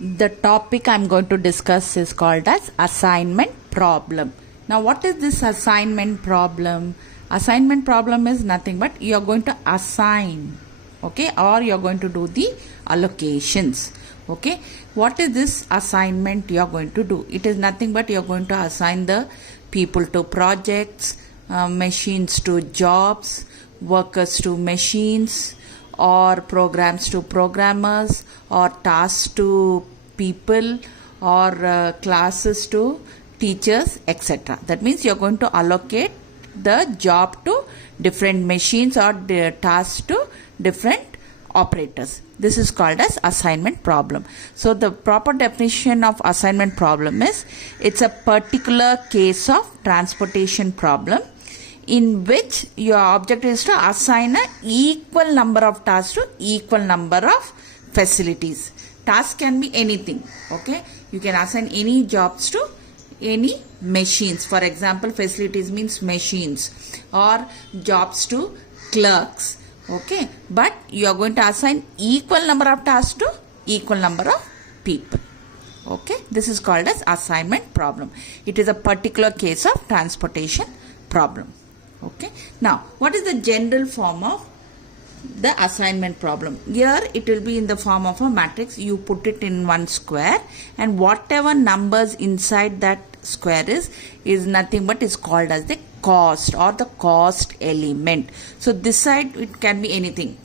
The topic I'm going to discuss is called as assignment problem. Now what is this assignment problem? Assignment problem is nothing but you are going to assign, okay, or you are going to do the allocations. Okay, what is this assignment you are going to do? It is nothing but you are going to assign the people to projects, machines to jobs, workers to machines, or programs to programmers, or tasks to people, or classes to teachers, etc. That means you are going to allocate the job to different machines or the tasks to different operators. This is called as assignment problem. So the proper definition of assignment problem is it's a particular case of transportation problem in which your objective is to assign an equal number of tasks to equal number of facilities. Task can be anything, okay? You can assign any jobs to any machines. For example, facilities means machines, or jobs to clerks, okay? But you are going to assign equal number of tasks to equal number of people. Okay, this is called as assignment problem. It is a particular case of transportation problem. Okay, now what is the general form of the assignment problem? Here it will be in the form of a matrix. You put it in one square, and whatever numbers inside that square is nothing but is called as the cost or the cost element. So this side it can be anything.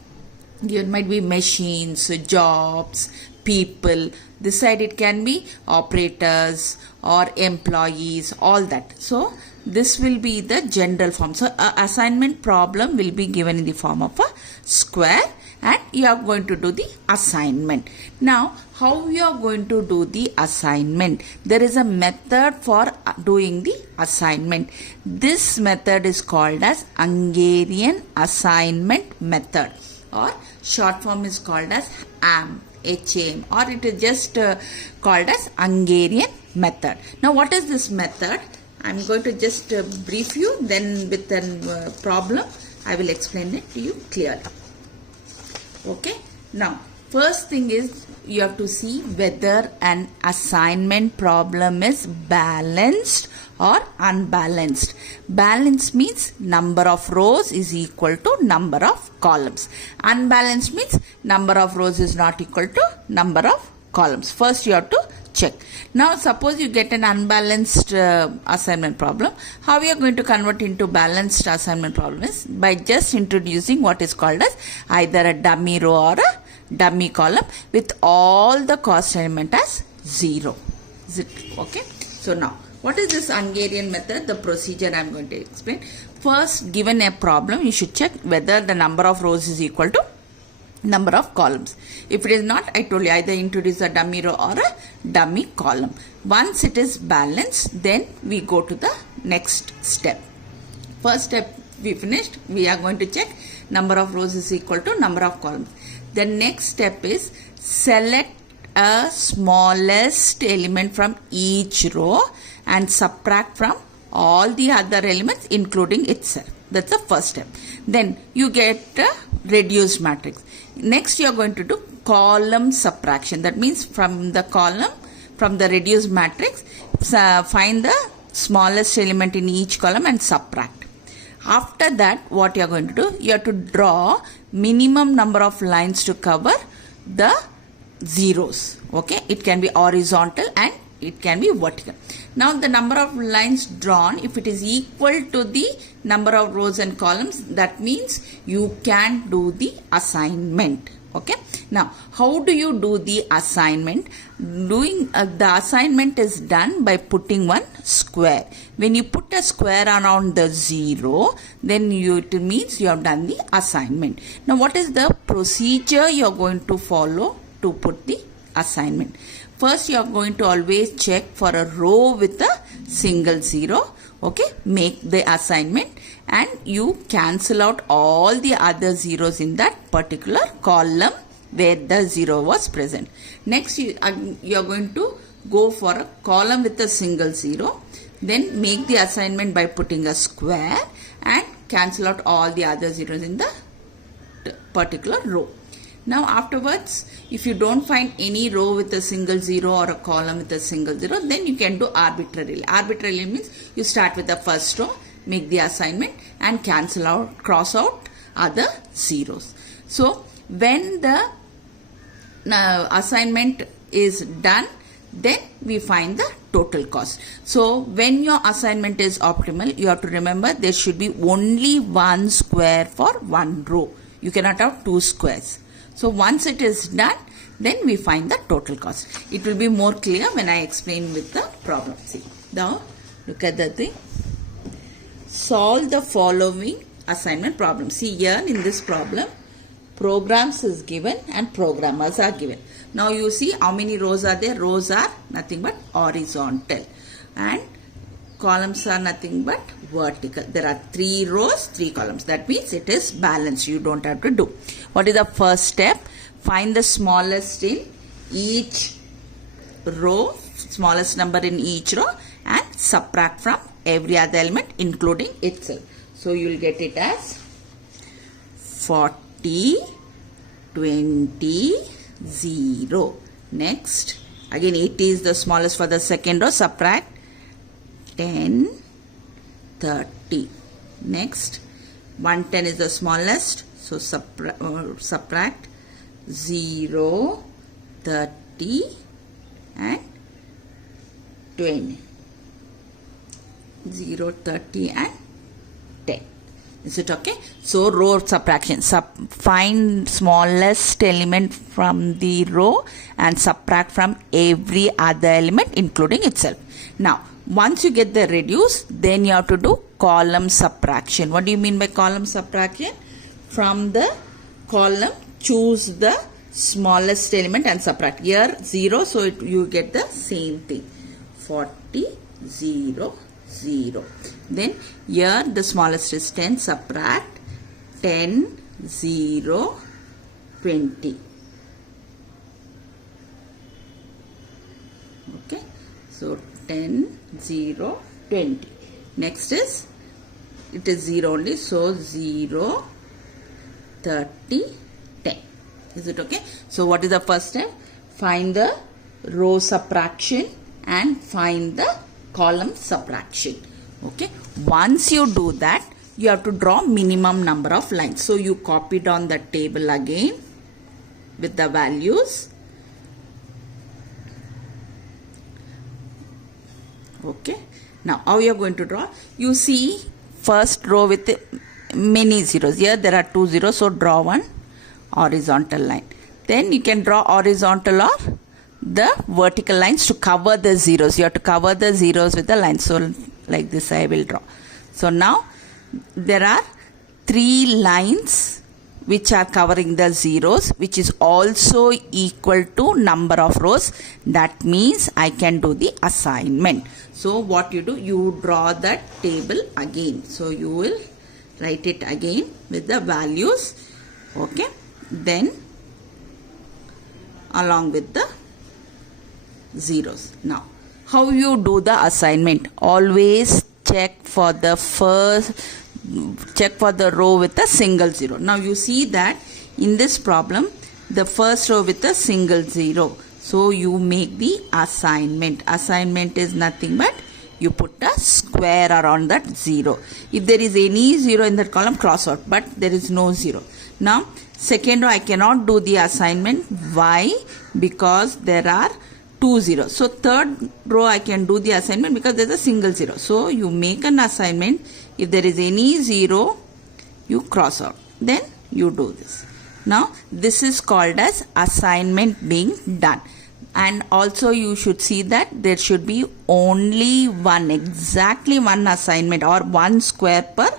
It might be machines, jobs, people. This side it can be operators or employees, all that. So this will be the general form. So assignment problem will be given in the form of a square, and you are going to do the assignment. Now how you are going to do the assignment? There is a method for doing the assignment. This method is called as Hungarian assignment method, or short form is called as HAM, HAM, or it is just called as Hungarian method. Now what is this method? I am going to just brief you, then with a problem I will explain it to you clearly. Okay, now first thing is you have to see whether an assignment problem is balanced or unbalanced. Balanced means number of rows is equal to number of columns. Unbalanced means number of rows is not equal to number of columns. First you have to check. Now suppose you get an unbalanced assignment problem. How we are going to convert into balanced assignment problem is by just introducing what is called as either a dummy row or a dummy column with all the cost element as 0. Is it okay? So now what is this Hungarian method? The procedure I am going to explain. First, given a problem, you should check whether the number of rows is equal to number of columns. If it is not, I told you either introduce a dummy row or a dummy column. Once it is balanced, then we go to the next step. First step we finished. We are going to check number of rows is equal to number of columns. The next step is select a smallest element from each row and subtract from all the other elements including itself. That's the first step. Then you get a reduced matrix. Next you are going to do column subtraction. That means from the column, from the reduced matrix, find the smallest element in each column and subtract. After that, what you are going to do? You have to draw minimum number of lines to cover the zeros. Okay, it can be horizontal and it can be vertical. Now the number of lines drawn, if it is equal to the number of rows and columns, that means you can do the assignment. Okay, now how do you do the assignment? Doing the assignment is done by putting one square. When you put a square around the 0, then it means you have done the assignment. Now what is the procedure you are going to follow to put the assignment? First you are going to always check for a row with a single 0. Okay, make the assignment and you cancel out all the other zeros in that particular column where the 0 was present. Next you are going to go for a column with a single 0. Then make the assignment by putting a square and cancel out all the other zeros in the particular row. Now afterwards, if you don't find any row with a single 0 or a column with a single 0, then you can do arbitrarily. Arbitrarily means you start with the first row, make the assignment and cancel out, cross out other zeros. So when the assignment is done, then we find the total cost. So when your assignment is optimal, you have to remember there should be only one square for one row. You cannot have two squares. So once it is done, then we find the total cost. It will be more clear when I explain with the problem. See, now look at the thing. Solve the following assignment problem. See here in this problem, programs is given and programmers are given. Now you see how many rows are there? Rows are nothing but horizontal and columns are nothing but vertical. There are 3 rows, 3 columns. That means it is balanced. You don't have to do. What is the first step? Find the smallest in each row, smallest number in each row, and subtract from every other element including itself. So you will get it as 40, 20, 0. Next, again 80 is the smallest for the second row. Subtract 10, 30. Next, 110 is the smallest. So subtract 0, 30 and 20. 0, 30 and 10. Is it okay? So row subtraction. Find smallest element from the row and subtract from every other element including itself. Now once you get the reduce, then you have to do column subtraction. What do you mean by column subtraction? From the column, choose the smallest element and subtract. Here 0, so you get the same thing. 40, 0, 0. Then here the smallest is 10. Subtract 10, 0, 20. Okay. So 10, 0, 20. Next is, it is 0 only. So 0, 30, 10. Is it okay? So what is the first step? Find the row subtraction and find the column subtraction. Okay. Once you do that, you have to draw minimum number of lines. So you copied on the table again with the values. Okay. Now how you are going to draw? You see first row with many zeros. Here there are 2 zeros. So draw one horizontal line. Then you can draw horizontal or the vertical lines to cover the zeros. You have to cover the zeros with the line. So like this I will draw. So now there are 3 lines which are covering the zeros, which is also equal to number of rows. That means I can do the assignment. So what you do, you draw that table again. So you will write it again with the values. Okay. Then along with the zeros. Now how you do the assignment? Always check for the row with a single 0. Now you see that in this problem the first row with a single 0. So you make the assignment. Assignment is nothing but you put a square around that 0. If there is any 0 in that column, cross out, but there is no 0. Now second row I cannot do the assignment. Why? Because there are 2 zeros. So third row I can do the assignment because there is a single 0. So you make an assignment. If there is any 0, you cross out. Then you do this. Now this is called as assignment being done. And also you should see that there should be only one, exactly one assignment or one square per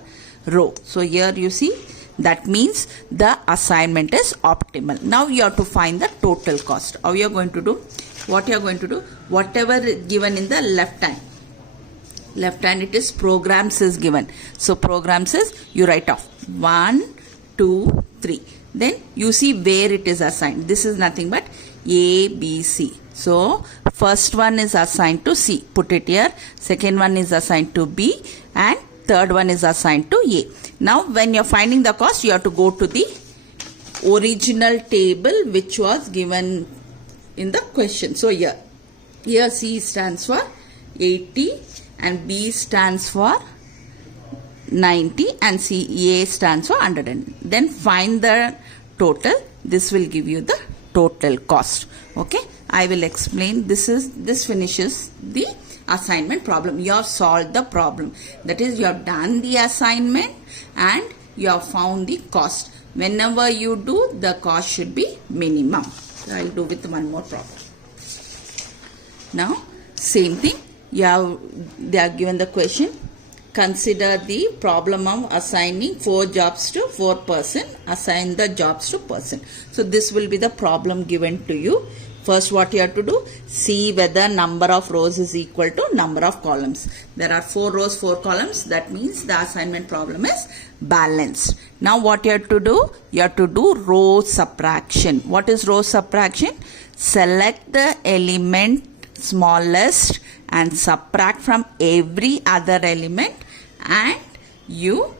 row. So here you see, that means the assignment is optimal. Now you have to find the total cost. How you are going to do? What you are going to do? Whatever is given in the left hand. Left hand it is programs is given. So programs is, you write off 1, 2, 3. Then you see where it is assigned. This is nothing but A, B, C. So first one is assigned to C. Put it here. Second one is assigned to B. And third one is assigned to A. Now when you are finding the cost, you have to go to the original table which was given in the question. So here C stands for 80 and B stands for 90 and A stands for 100. Then find the total. This will give you the total cost. Okay, I will explain. This finishes the assignment problem. You have solved the problem. That is, you have done the assignment and you have found the cost. Whenever you do, the cost should be minimum. So I'll do with one more problem. Now, same thing. They are given the question. Consider the problem of assigning 4 jobs to 4 person. Assign the jobs to person. So this will be the problem given to you. First, what you have to do, see whether number of rows is equal to number of columns. There are 4 rows, 4 columns. That means the assignment problem is balanced. Now what you have to do? You have to do row subtraction. What is row subtraction? Select the element smallest and subtract from every other element, and you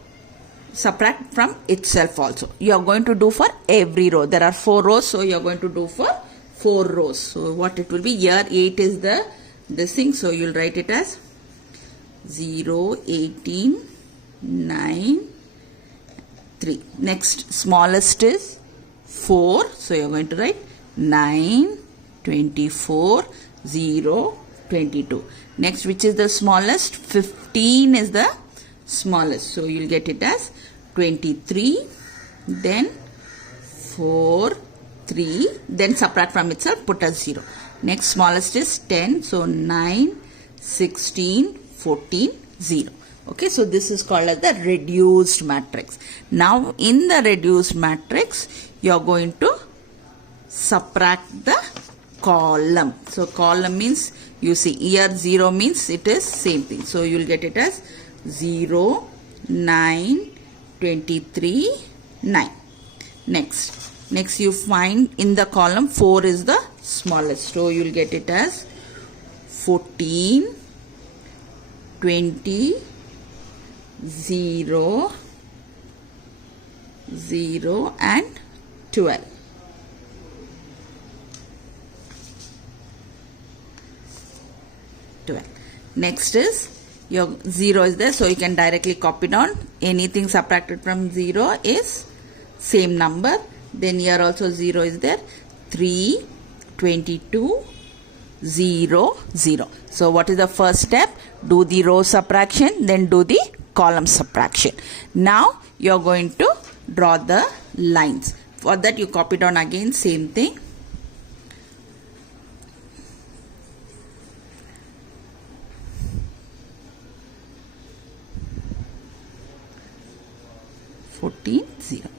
subtract from itself also. You are going to do for every row. There are 4 rows, so you are going to do for 4 rows. So what it will be, here 8 is this thing, so you will write it as 0, 18, 9, 3. Next, smallest is 4, so you are going to write 9, 24, 0, 22. Next, which is the smallest? 15 is the smallest, so you will get it as 23, then 4, 3, then subtract from itself, put a 0. Next, smallest is 10, so 9, 16, 14, 0. Okay, so this is called as the reduced matrix. Now, in the reduced matrix, you are going to subtract the column. So, column means, you see, here 0 means it is same thing. So, you will get it as 0, 9, 23, 9. Next you find in the column 4 is the smallest. So, you will get it as 14, 20, 0, 0 and 12. Next is your 0 is there, so you can directly copy down. Anything subtracted from 0 is same number. Then here also 0 is there. 3, 22, 0, 0. So what is the first step? Do the row subtraction, then do the column subtraction. Now you are going to draw the lines. For that you copy down again same thing.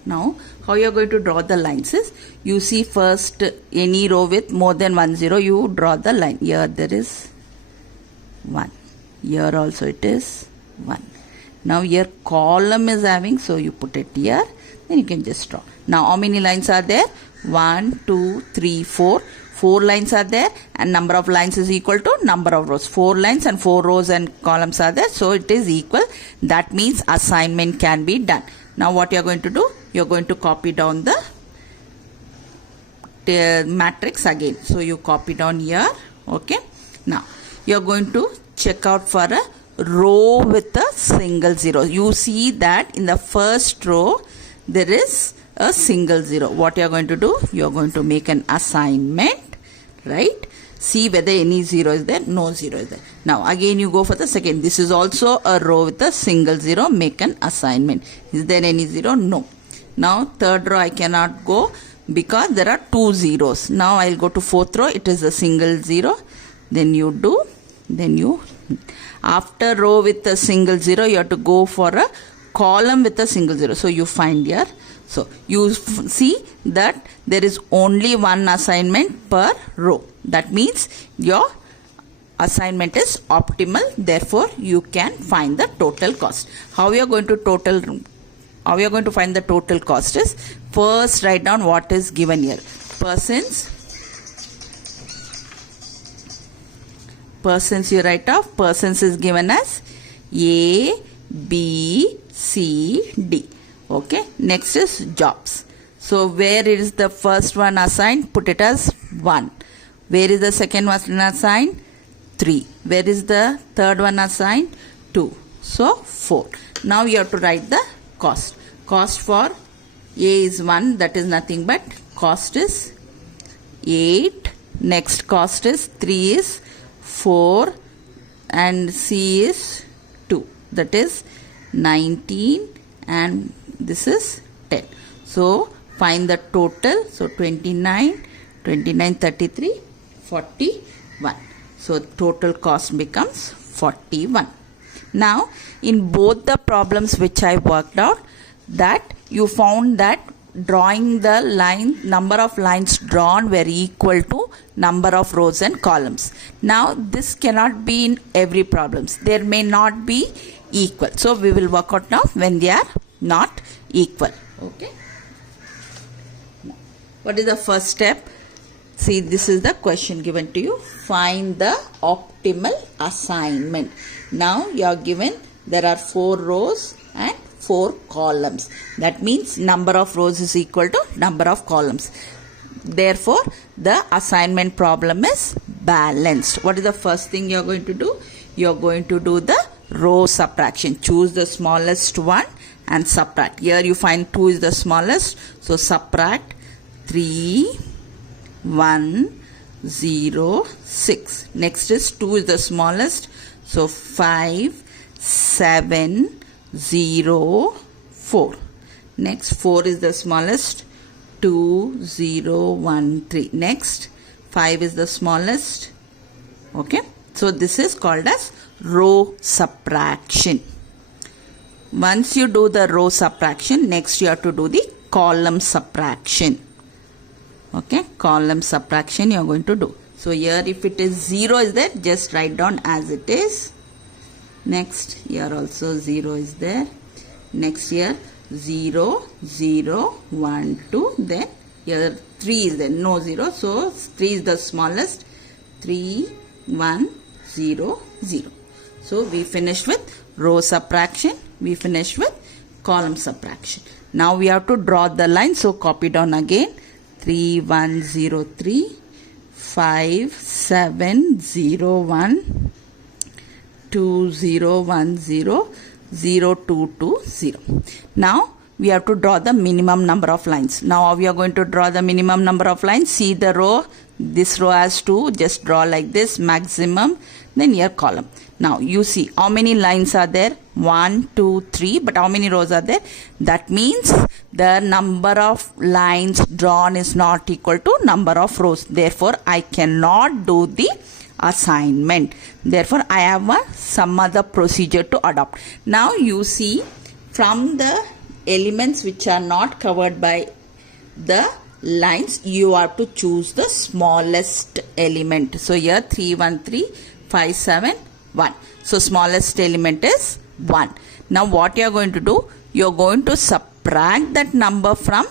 Now, how you are going to draw the lines is, you see first any row with more than 1 0, you draw the line. Here there is 1. Here also it is 1. Now here column is having, so you put it here. Then you can just draw. Now how many lines are there? 1, 2, 3, 4. 4 lines are there, and number of lines is equal to number of rows. 4 lines and 4 rows and columns are there, so it is equal. That means assignment can be done. Now what you are going to do? You are going to copy down the matrix again. So you copy down here. Okay. Now you are going to check out for a row with a single 0. You see that in the first row there is a single 0. What you are going to do? You are going to make an assignment, right? See whether any 0 is there. No 0 is there. Now again you go for the second. This is also a row with a single 0. Make an assignment. Is there any 0? No. Now third row I cannot go because there are 2 zeros. Now I will go to fourth row. It is a single 0. Then you do. Then you. After row with a single 0, you have to go for a column with a single 0. So you find here. So you see that there is only one assignment per row. That means your assignment is optimal. Therefore, you can find the total cost. How you are going to find the total cost is, first write down what is given here. Persons you write off. Persons is given as A, B, C, D. Okay. Next is jobs. So where is the first one assigned? Put it as 1. Where is the second one assigned? 3. Where is the third one assigned? 2. So 4. Now you have to write the cost. Cost for A is 1, that is nothing but cost is 8. Next cost is 3 is 4 and C is 2, that is 19 and this is 10. So find the total. So 29, 33, 41. So total cost becomes 41. Now in both the problems which I worked out, that you found that drawing the line, number of lines drawn were equal to number of rows and columns. Now this cannot be in every problems. There may not be equal. So we will work out now when they are not equal. Okay. What is the first step? See, this is the question given to you. Find the optimal assignment. Now you are given there are 4 rows and 4 columns. That means number of rows is equal to number of columns. Therefore, the assignment problem is balanced. What is the first thing you are going to do? You are going to do the row subtraction. Choose the smallest one and subtract. Here you find 2 is the smallest. So subtract 3, 1, 0, 6. Next is 2 is the smallest. So 5, 7, 0, 4. Next 4 is the smallest. 2, 0, 1, 3. Next 5 is the smallest. Okay. So this is called as row subtraction. Once you do the row subtraction, next you have to do the column subtraction. Okay. Column subtraction you are going to do. So here if it is 0 is there, just write down as it is. Next here also 0 is there. Next here 0, 0, 1, 2. Then here 3 is there. No 0. So 3 is the smallest. 3, 1, 0, 0. So we finished with row subtraction. We finished with column subtraction. Now we have to draw the line. So copy down again. 3, 1, 0, 3. 5, 7, 0, 1. 2, 0, 1, 0, 0, 2, 2, 0. Now we have to draw the minimum number of lines. Now we are going to draw the minimum number of lines. See the row. This row has 2. Just draw like this, maximum. Then here column. Now you see how many lines are there? 1, 2, 3. But how many rows are there? That means the number of lines drawn is not equal to number of rows. Therefore, I cannot do the assignment. Therefore, I have some other procedure to adopt. Now you see from the elements which are not covered by the lines, you have to choose the smallest element. So here 3, 1, 3, 5, 7, 1. So smallest element is 1. Now what you are going to do? You are going to subtract that number from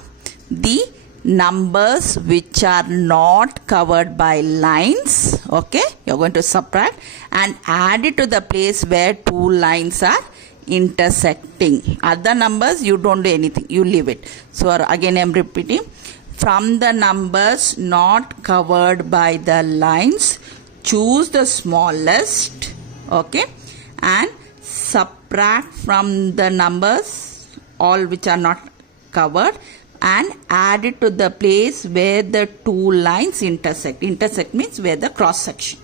the numbers which are not covered by lines. Okay, you're going to subtract and add it to the place where 2 lines are intersecting. Other numbers you don't do anything, you leave it. So again I'm repeating, from the numbers not covered by the lines, choose the smallest. Okay, and subtract from the numbers all which are not covered and add it to the place where the 2 lines intersect. Intersect means where the cross section.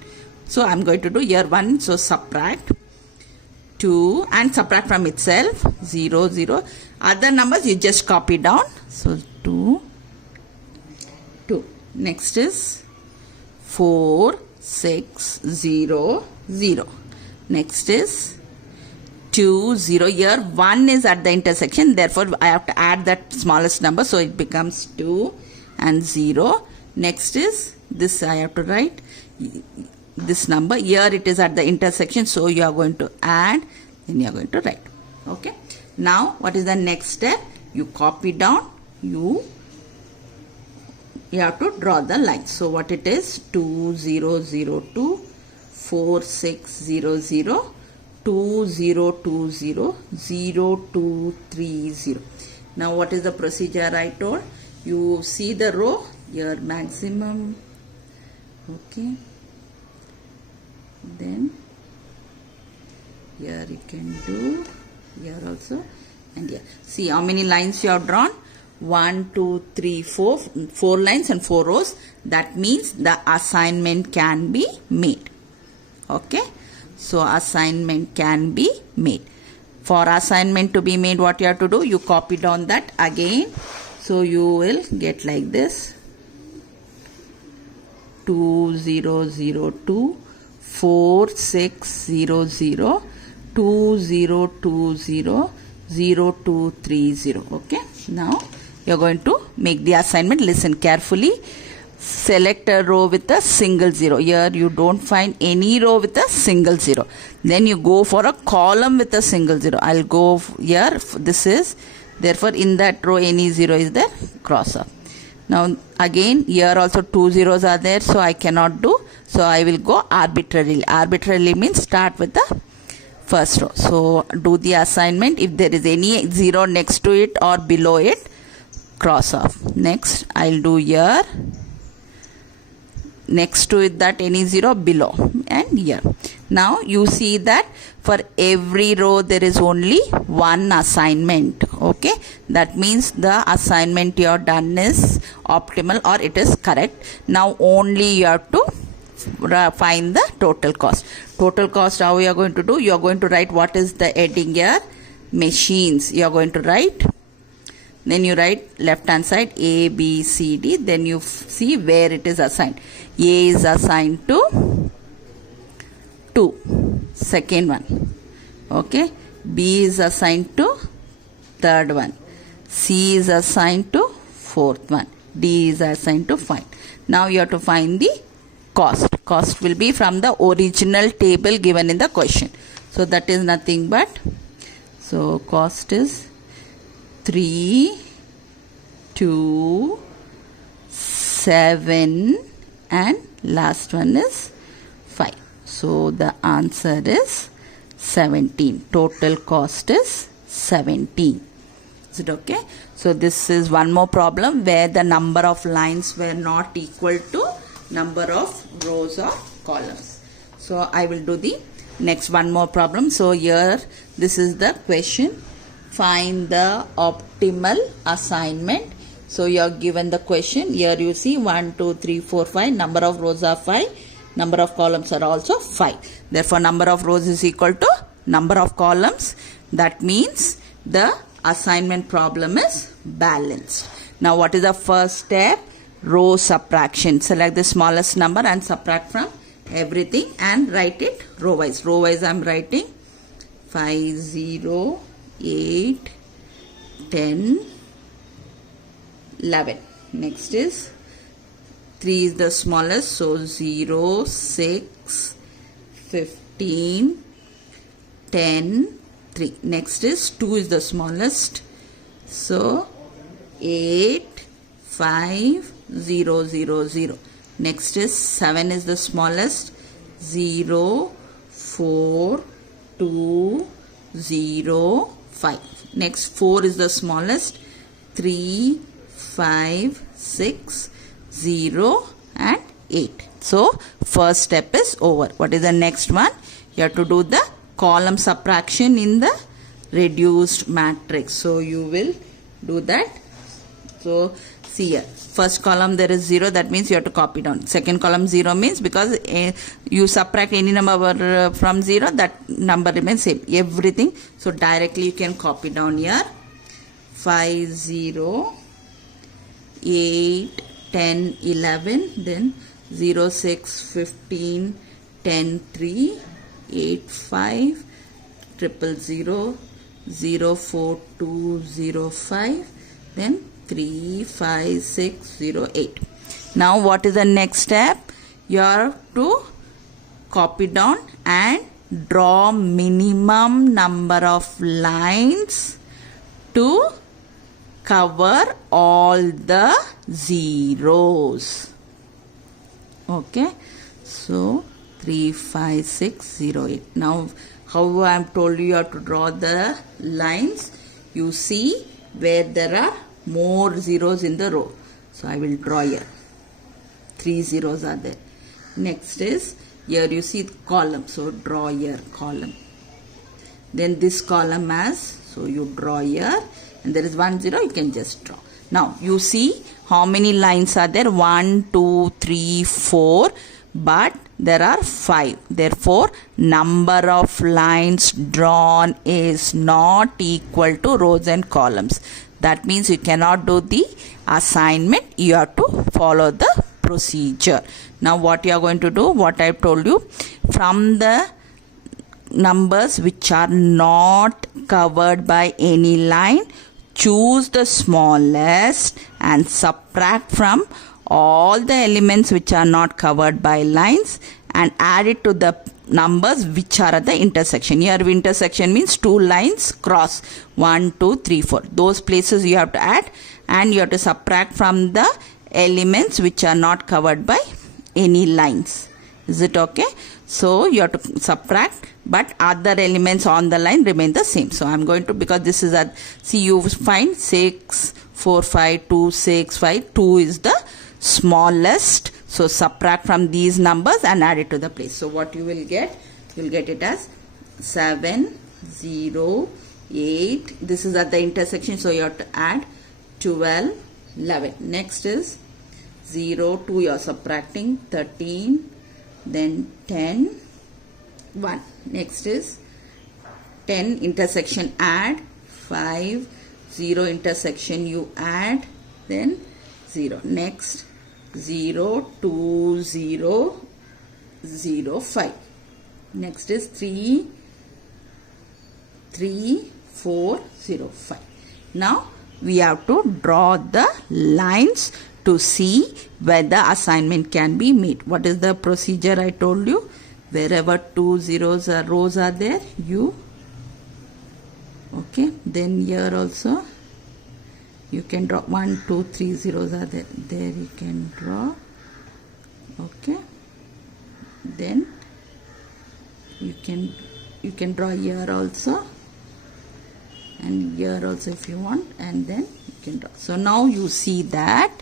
So I'm going to do here 1. So subtract 2 and subtract from itself 0, 0. Other numbers you just copy down. So 2, 2. Next is 4, 6, 0, 0. Next is 2, 0. Here 1 is at the intersection. Therefore, I have to add that smallest number. So it becomes 2 and 0. Next is this I have to write this number. Here it is at the intersection. So you are going to add. Then you are going to write. Okay. Now what is the next step? You copy down. You have to draw the line. So what it is? 2, 0, 0, 2. 4, 6, 0, 0. 2, 0, 2, 0, 0, 2, 3, 0. Now what is the procedure I told? You see the row, your maximum, okay, then here you can do, here also, and here. See how many lines you have drawn? 1, 2, 3, 4, 4 lines and 4 rows. That means the assignment can be made. Okay, so assignment can be made. For assignment to be made, what you have to do? You copy down that again. So you will get like this: 2002 4600 2020 0230. Okay, now you are going to make the assignment. Listen carefully. Select a row with a single zero. Here you don't find any row with a single zero. Then you go for a column with a single zero. I'll go here. This is, therefore in that row any zero is there, cross up. Now again here also 2 zeros are there, so I cannot do. So I will go arbitrarily. Arbitrarily means start with the first row. So do the assignment. If there is any zero next to it or below it, cross off. Next I'll do here. Next to it that any zero, below, and here. Now you see that for every row there is only one assignment. Okay, that means the assignment you have done is optimal or it is correct. Now only you have to find the total cost. Total cost, how you are going to do? You are going to write what is the heading here? Machines. You are going to write. Then you write left hand side A, B, C, D. Then you see where it is assigned. A is assigned to 2, second one. Okay. B is assigned to third one. C is assigned to fourth one. D is assigned to 5. Now you have to find the cost. Cost will be from the original table given in the question. So that is nothing but, so cost is 3, 2, 7 and last one is 5. So the answer is 17. Total cost is 17. Is it okay? So this is one more problem where the number of lines were not equal to number of rows or columns. So I will do the next one more problem. So here this is the question. Find the optimal assignment. So you are given the question. Here you see 1, 2, 3, 4, 5. Number of rows are 5. Number of columns are also 5. Therefore, number of rows is equal to number of columns. That means the assignment problem is balanced. Now, what is the first step? Row subtraction. Select the smallest number and subtract from everything and write it row wise. Row wise I am writing 5, 0, 8, 10, 11. Next is 3 is the smallest, so 0, 6, 15, 10, 3. Next is 2 is the smallest, so 8, 5, 0, 0, 0. Next is 7 is the smallest, 0, 4, 2, 0, 5. Next 4 is the smallest, 3, 5, 6, 0 and 8. So first step is over. What is the next one? You have to do the column subtraction in the reduced matrix. So you will do that. So see here. First column there is 0, that means you have to copy down. Second column 0 means because you subtract any number from 0, that number remains same. Everything. So directly you can copy down here. 5, 0, 8, 10, 11, then 0, 6, 15, 10, 3, 8, 5, 000, 0, 4, 2, 0, 5, then 3, 5, 6, 0, 8. Now what is the next step? You have to copy down and draw minimum number of lines to cover all the zeros. Okay, so 3, 5, 6, 0, 8. Now how I am told you have to draw the lines. You see where there are more zeros in the row. So I will draw here. 3 zeros are there. Next is, here you see column. So draw here column. Then this column has, so you draw here. And there is 1 0, you can just draw. Now you see how many lines are there? 1, 2, 3, 4. But there are 5. Therefore, number of lines drawn is not equal to rows and columns. That means you cannot do the assignment. You have to follow the procedure. Now what you are going to do, what I told you, from the numbers which are not covered by any line, choose the smallest and subtract from all the elements which are not covered by lines and add it to the numbers which are at the intersection. Here intersection means two lines cross, 1, 2, 3, 4. Those places you have to add, and you have to subtract from the elements which are not covered by any lines. Is it okay? So you have to subtract, but other elements on the line remain the same. So I'm going to, because this is a, see, you find 6, 4, 5, 2, 6, 5. 2 is the smallest. So subtract from these numbers and add it to the place. So what you will get? You will get it as 7, 0, 8. This is at the intersection. So you have to add 12, 11. Next is 0, 2. You are subtracting 13. Then 10, 1. Next is 10 intersection, add 5, 0 intersection, you add, then 0. Next 0, 2, 0, 0, 5. Next is 3, 3, 4, 0, 5. Now we have to draw the lines to see whether assignment can be made. What is the procedure I told you? Wherever 2 zeros or rows are there, you, okay, then here also you can draw 1, 2, 3 zeros are there. There you can draw, okay. Then you can draw here also, and here also if you want, and then you can draw. So now you see that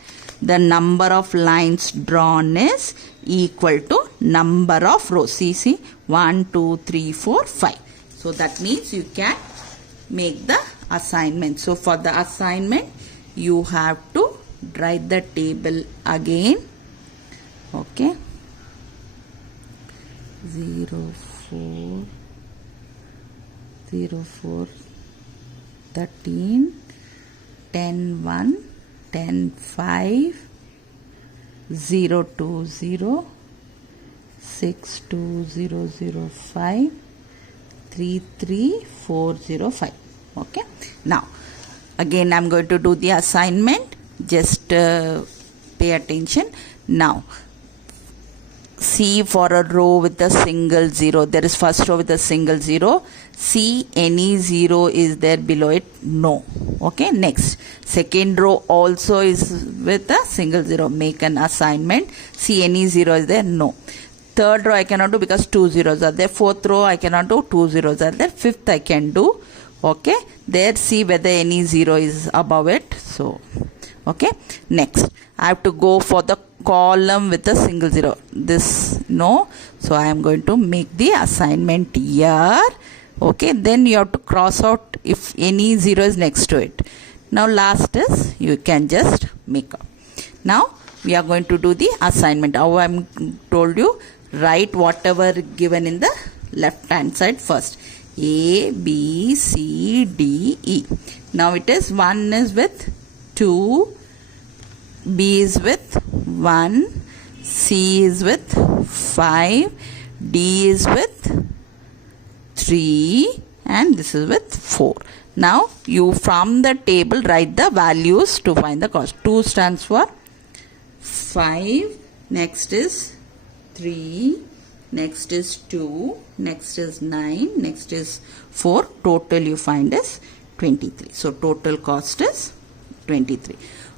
the number of lines drawn is equal to number of rows. See, 1, 2, 3, 4, 5. So that means you can make the assignment. So for the assignment, you have to write the table again. Okay. 0, 4, 0, 4, 13, 10, 1, 10, 5, 0, 2, 0, 6, 2, 0, 0, 5, 3, 3, 4, 0, 5. Okay. Now, again I am going to do the assignment. Just pay attention. Now, see for a row with a single 0. There is first row with a single 0. See any 0 is there below it? No. Okay. Next, second row also is with a single 0. Make an assignment. See any 0 is there? No. Third row I cannot do because 2 zeros are there. Fourth row I cannot do, 2 zeros are there. Fifth I can do. Okay. There see whether any 0 is above it. So, okay. Next, I have to go for the column with a single 0. This no. So I am going to make the assignment here. Okay. Then you have to cross out if any 0 is next to it. Now last is you can just make up. Now we are going to do the assignment. How I am told you, write whatever given in the left hand side first. A, B, C, D, E. Now it is 1 is with 2, B is with 1, C is with 5, D is with 3, and this is with 4. Now you from the table write the values to find the cost. 2 stands for 5, next is 3, next is 2, next is 9, next is 4. Total you find is 23. So total cost is 23.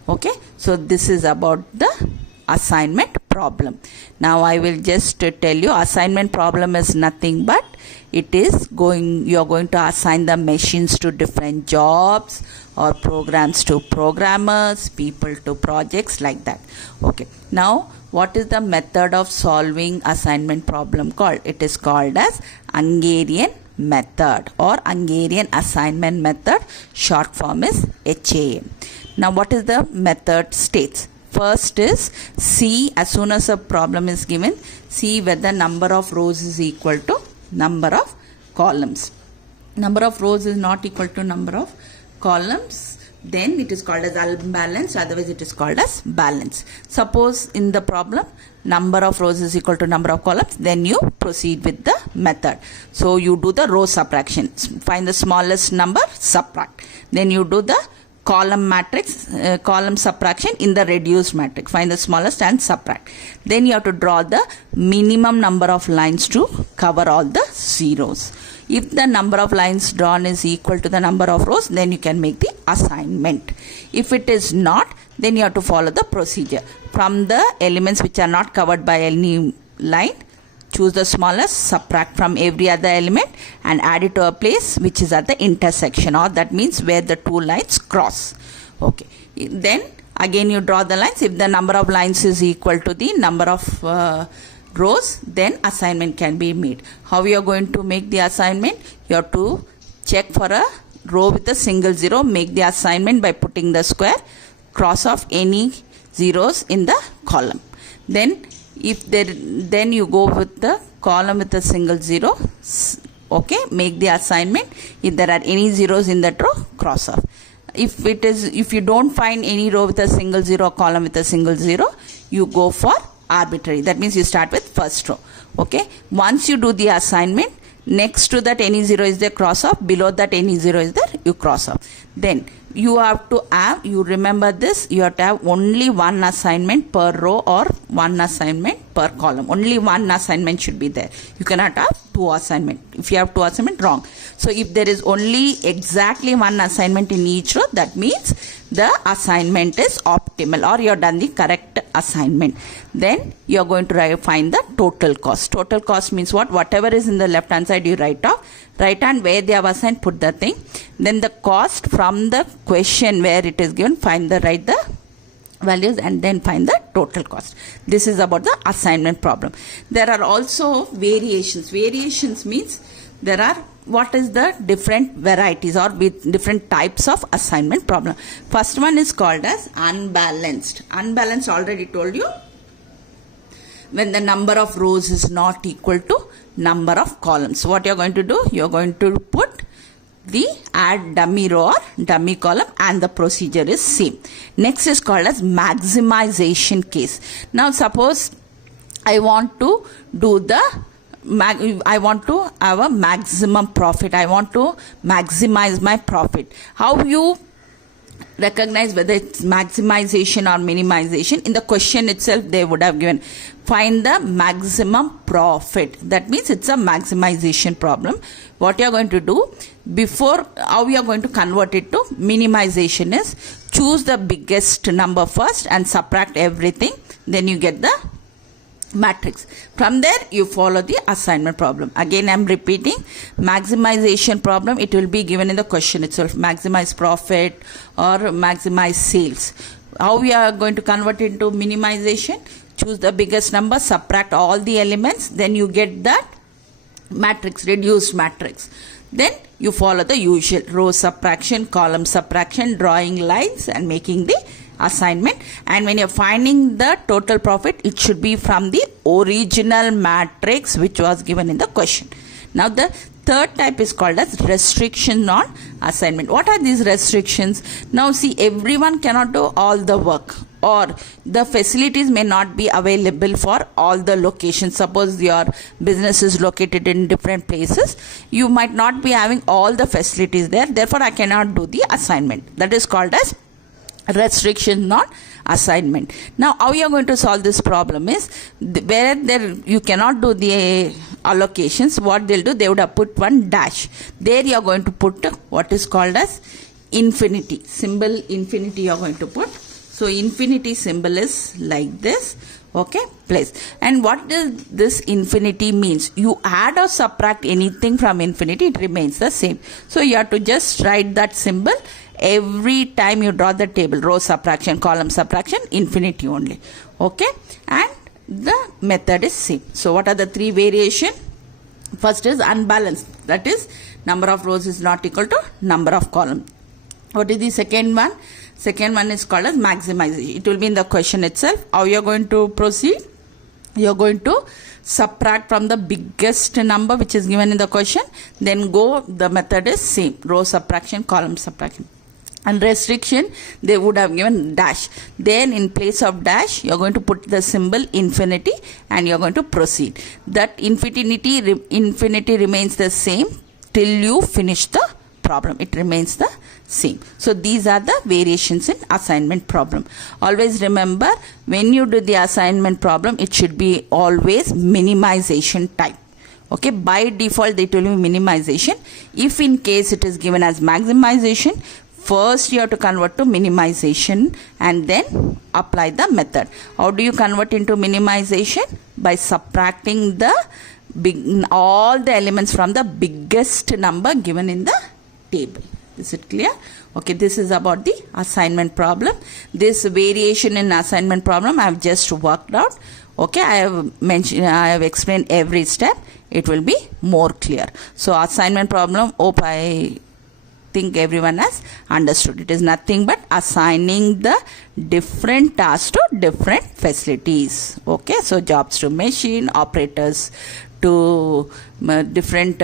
Okay. So this is about the assignment problem. Now I will just tell you, assignment problem is nothing but you are going to assign the machines to different jobs or programs to programmers, people to projects, like that. Okay. Now what is the method of solving assignment problem called? It is called as Hungarian method or Hungarian assignment method. Short form is HAM. Now what is the method states? First is see, as soon as a problem is given, see whether number of rows is equal to number of columns. Number of rows is not equal to number of columns, then it is called as unbalanced, otherwise it is called as balanced. Suppose in the problem number of rows is equal to number of columns, then you proceed with the method. So you do the row subtraction, find the smallest number, subtract. Then you do the column matrix, column subtraction in the reduced matrix, find the smallest and subtract. Then you have to draw the minimum number of lines to cover all the zeros. If the number of lines drawn is equal to the number of rows, then you can make the assignment. If it is not, then you have to follow the procedure. From the elements which are not covered by any line, choose the smallest, subtract from every other element and add it to a place which is at the intersection, or that means where the two lines cross. Okay. Then again you draw the lines. If the number of lines is equal to the number of rows, then assignment can be made. How you are going to make the assignment? You have to check for a row with a single zero, make the assignment by putting the square, cross off any zeros in the column. Then then you go with the column with a single zero. Okay, make the assignment. If there are any zeros in that row, cross off. If you don't find any row with a single zero, column with a single zero, you go for arbitrary. That means you start with first row. Okay, once you do the assignment, next to that any zero is there, cross off. Below that any zero is there, you cross off. Then you have to have, you remember this, you have to have only one assignment per row or one assignment per column. Only one assignment should be there. You cannot have two assignment. If you have two assignment, wrong. So if there is only exactly one assignment in each row, that means the assignment is optimal, or you have done the correct assignment. Then you are going to find the total cost. Total cost means what? Whatever is in the left hand side, you write off. Right hand where they have assigned, put the thing. Then the cost from the question where it is given, write the values and then find the total cost. This is about the assignment problem. There are also variations. Variations means there are what is the different varieties or with different types of assignment problem. First one is called as unbalanced. Unbalanced, already told you, when the number of rows is not equal to number of columns. What you are going to do? You are going to put the add dummy row or dummy column, and the procedure is same. Next is called as maximization case. Now suppose I want to do I want to have a maximum profit. I want to maximize my profit. How you recognize whether it's maximization or minimization? In the question itself they would have given, find the maximum profit. That means it's a maximization problem. What you are going to do, before how you are going to convert it to minimization is, choose the biggest number first and subtract everything, then you get the matrix. From there you follow the assignment problem. Again I am repeating, maximization problem, it will be given in the question itself, maximize profit or maximize sales. How we are going to convert it into minimization? Choose the biggest number, subtract all the elements, then you get that matrix, reduced matrix. Then you follow the usual row subtraction, column subtraction, drawing lines and making the assignment. And when you're finding the total profit, it should be from the original matrix which was given in the question. Now the third type is called as restriction on assignment. What are these restrictions? Now see, everyone cannot do all the work, or the facilities may not be available for all the locations. Suppose your business is located in different places, you might not be having all the facilities there, therefore I cannot do the assignment. That is called as restriction on assignment. Now how you are going to solve this problem is, where you cannot do the allocations, what they'll do, they would have put one dash. There you are going to put what is called as infinity. Symbol infinity you are going to put. So infinity symbol is like this. Okay, place. And what does this infinity means? You add or subtract anything from infinity, it remains the same. So you have to just write that symbol every time you draw the table. Row subtraction, column subtraction, infinity only. Okay, and the method is same. So what are the three variation? First is unbalanced, that is number of rows is not equal to number of columns. What is the second one? Second one is called as maximization. It will be in the question itself. How you are going to proceed? You are going to subtract from the biggest number which is given in the question. Then go, the method is same. Row subtraction, column subtraction. And restriction, they would have given dash. Then in place of dash, you are going to put the symbol infinity and you are going to proceed. That infinity remains the same till you finish the problem. It remains the same. So these are the variations in assignment problem. Always remember, when you do the assignment problem, it should be always minimization type. Okay, by default it will be minimization. If in case it is given as maximization, first you have to convert to minimization and then apply the method. How do you convert into minimization? By subtracting all the elements from the biggest number given in the table. Is it clear? Okay, this is about the assignment problem. This variation in assignment problem I have just worked out. Okay, I have explained every step. It will be more clear. So assignment problem, hope I think everyone has understood. It is nothing but assigning the different tasks to different facilities. Okay, so jobs to machine, operators to different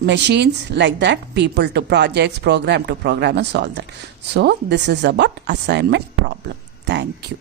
machines, like that, people to projects, program to programmers, all that. So this is about assignment problem. Thank you.